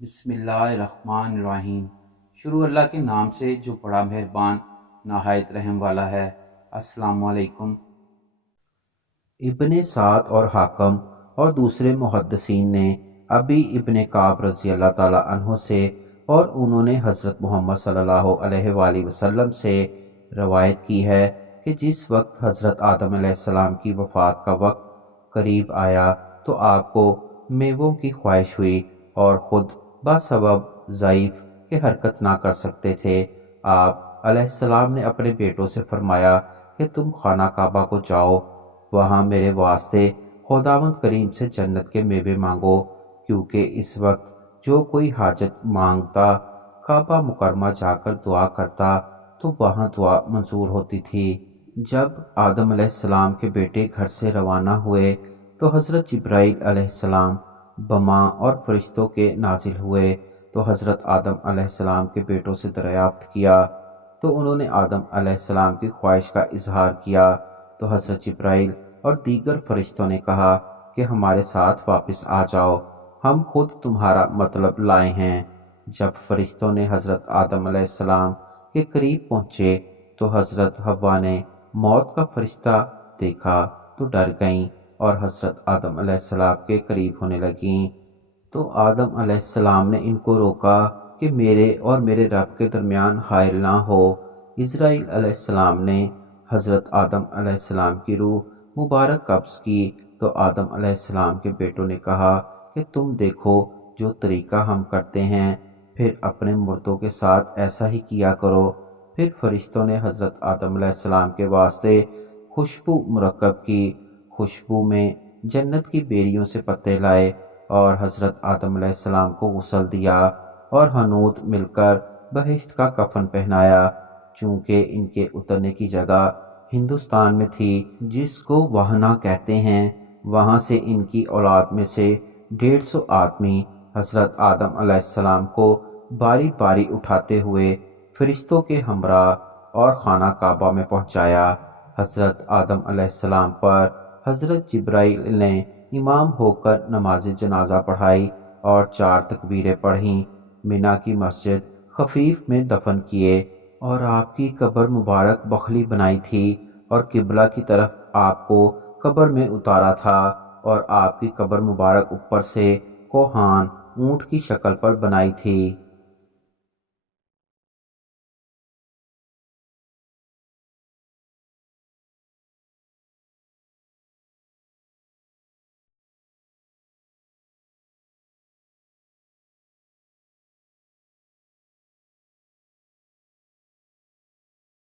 بسم اللہ الرحمن الرحیم۔ شروع اللہ کے نام سے جو بڑا مہربان نہایت رحم والا ہے۔ السلام علیکم۔ ابن سعد اور حاکم اور دوسرے محدثین نے ابی ابن کعب رضی اللہ تعالیٰ عنہ سے اور انہوں نے حضرت محمد صلی اللہ علیہ وآلہ وسلم سے روایت کی ہے کہ جس وقت حضرت آدم علیہ السلام کی وفات کا وقت قریب آیا تو آپ کو میووں کی خواہش ہوئی اور خود بسبب ضعیف کہ حرکت نہ کر سکتے تھے۔ آپ علیہ السلام نے اپنے بیٹوں سے فرمایا کہ تم خانہ کعبہ کو جاؤ، وہاں میرے واسطے خداوند کریم سے جنت کے میوے مانگو، کیونکہ اس وقت جو کوئی حاجت مانگتا کعبہ مکرمہ جا کر دعا کرتا تو وہاں دعا منظور ہوتی تھی۔ جب آدم علیہ السلام کے بیٹے گھر سے روانہ ہوئے تو حضرت جبرائیل علیہ السلام بماں اور فرشتوں کے نازل ہوئے تو حضرت آدم علیہ السلام کے بیٹوں سے دریافت کیا تو انہوں نے آدم علیہ السلام کی خواہش کا اظہار کیا تو حضرت جبرائیل اور دیگر فرشتوں نے کہا کہ ہمارے ساتھ واپس آ جاؤ، ہم خود تمہارا مطلب لائے ہیں۔ جب فرشتوں نے حضرت آدم علیہ السلام کے قریب پہنچے تو حضرت حوا نے موت کا فرشتہ دیکھا تو ڈر گئیں اور حضرت آدم علیہ السلام کے قریب ہونے لگیں تو آدم علیہ السلام نے ان کو روکا کہ میرے اور میرے رب کے درمیان حائل نہ ہو۔ اسرائیل علیہ السلام نے حضرت آدم علیہ السلام کی روح مبارک قبض کی تو آدم علیہ السلام کے بیٹوں نے کہا کہ تم دیکھو جو طریقہ ہم کرتے ہیں، پھر اپنے مردوں کے ساتھ ایسا ہی کیا کرو۔ پھر فرشتوں نے حضرت آدم علیہ السلام کے واسطے خوشبو مرکب کی، خوشبو میں جنت کی بیریوں سے پتے لائے اور حضرت آدم علیہ السلام کو غسل دیا اور حنوط مل کر بہشت کا کفن پہنایا، چونکہ ان کے اترنے کی جگہ ہندوستان میں تھی جس کو وہنا کہتے ہیں۔ وہاں سے ان کی اولاد میں سے 150 آدمی حضرت آدم علیہ السلام کو باری باری اٹھاتے ہوئے فرشتوں کے ہمراہ اور خانہ کعبہ میں پہنچایا۔ حضرت آدم علیہ السلام پر حضرت جبرائیل نے امام ہو کر نماز جنازہ پڑھائی اور 4 تکبیریں پڑھیں، مینا کی مسجد خفیف میں دفن کیے اور آپ کی قبر مبارک بخلی بنائی تھی اور قبلہ کی طرف آپ کو قبر میں اتارا تھا اور آپ کی قبر مبارک اوپر سے کوہان اونٹ کی شکل پر بنائی تھی۔